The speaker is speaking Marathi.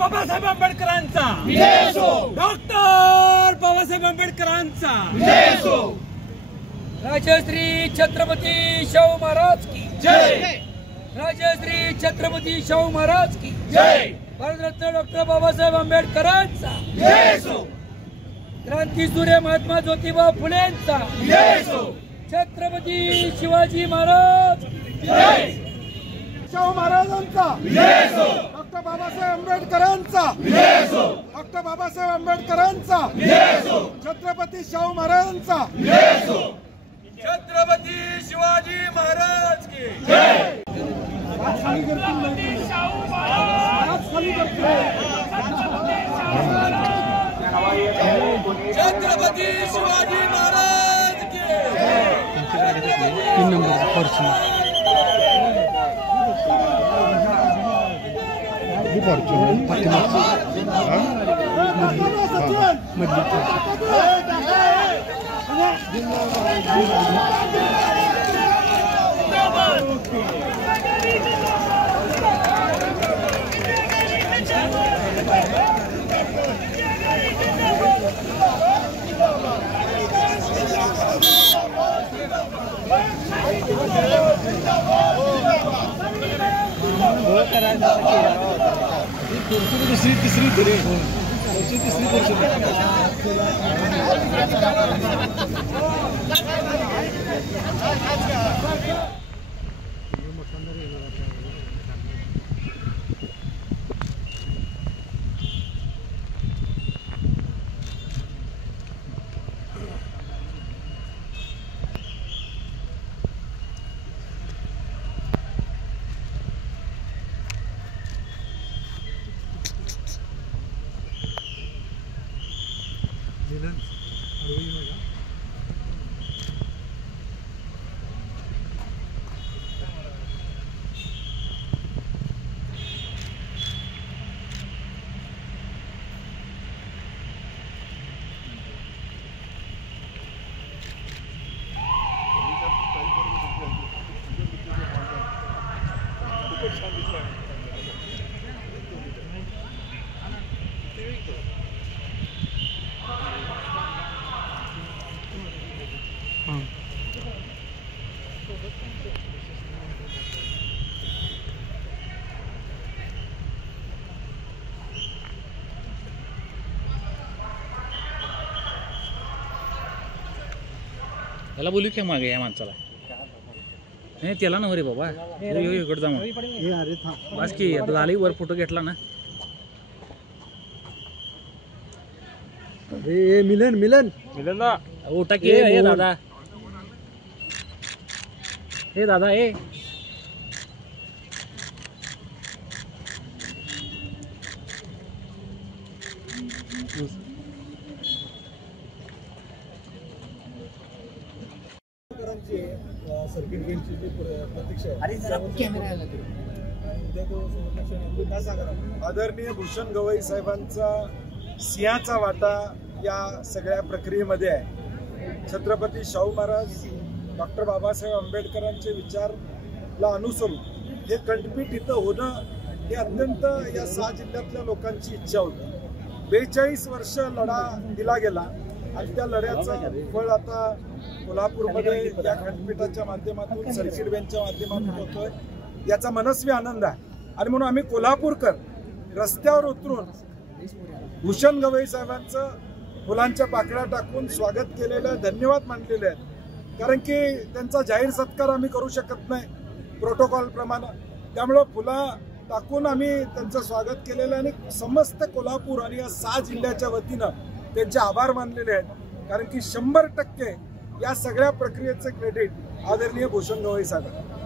बाबासाहेब आंबेडकरांचा, डॉक्टर बाबासाहेब आंबेडकरांचा, राजश्री छत्रपती शाहू महाराज की जय। राजश्री छत्रपती शाहू महाराज की जय। भारतरत्न डॉक्टर बाबासाहेब आंबेडकरांचा जय। क्रांती सूर्य महात्मा ज्योतिबा फुलेंचा जय। छत्रपती शिवाजी महाराज जय। शाहू महाराजांचा जय। डॉक्टर बाबासाहेब आंबेडकरांचा जय। डॉक्टर बाबासाहेब आंबेडकरांचा जय। छत्रपती शाहू महाराजांचा जय। छत्रपती शिवाजी महाराज की जय। छत्रपती शाहू महाराज, छत्रपती शिवाजी महाराज की 3 नंबर फॉर्च्यूनर तीसरी त्याला बोलू की मागे या माणसाला नाही त्याला नव्हे रे बाबा इकडे जाऊ बस की आता झाली वर फोटो घेतला ना मिलन ना उठा की हे दादा ए सर्किट बेंचची जी प्रतीक्षा आहे आदरणीय भूषण गवई साहेबांचा सिंहाचा वाटा या सगळ्या प्रक्रियेमध्ये आहे। छत्रपती शाहू महाराज डॉक्टर बाबासाहेब आंबेडकरांचे विचारला अनुसरून हे खंडपीठ इथं होणं हे अत्यंत या 6 जिल्ह्यातल्या लोकांची इच्छा होती। 42 वर्ष लढा दिला गेला आणि त्या लढ्याचं फळ आता कोल्हापूरमध्ये या खंडपीठाच्या माध्यमातून सर्किट बेंचच्या माध्यमातून होतोय याचा मनस्वी आनंद आहे। आणि म्हणून आम्ही कोल्हापूरकर रस्त्यावर उतरून भूषण गवई साहेबांचं फुलांच्या पाकळ्या टाकून स्वागत केलेलं, धन्यवाद मानलेले आहेत। कारण की त्यांचा जाहीर सत्कार आम्ही करू शकत नाही प्रोटोकॉल प्रमाणे, त्यामुळे फुला टाकून आम्ही त्यांचं स्वागत केलेलं आणि समस्त कोल्हापूर आणि या 6 जिल्ह्याच्या वतीनं त्यांचे आभार मानलेले आहेत। कारण की 100% या सगळ्या प्रक्रियेचे क्रेडिट आदरणीय भूषण गवई साहेब।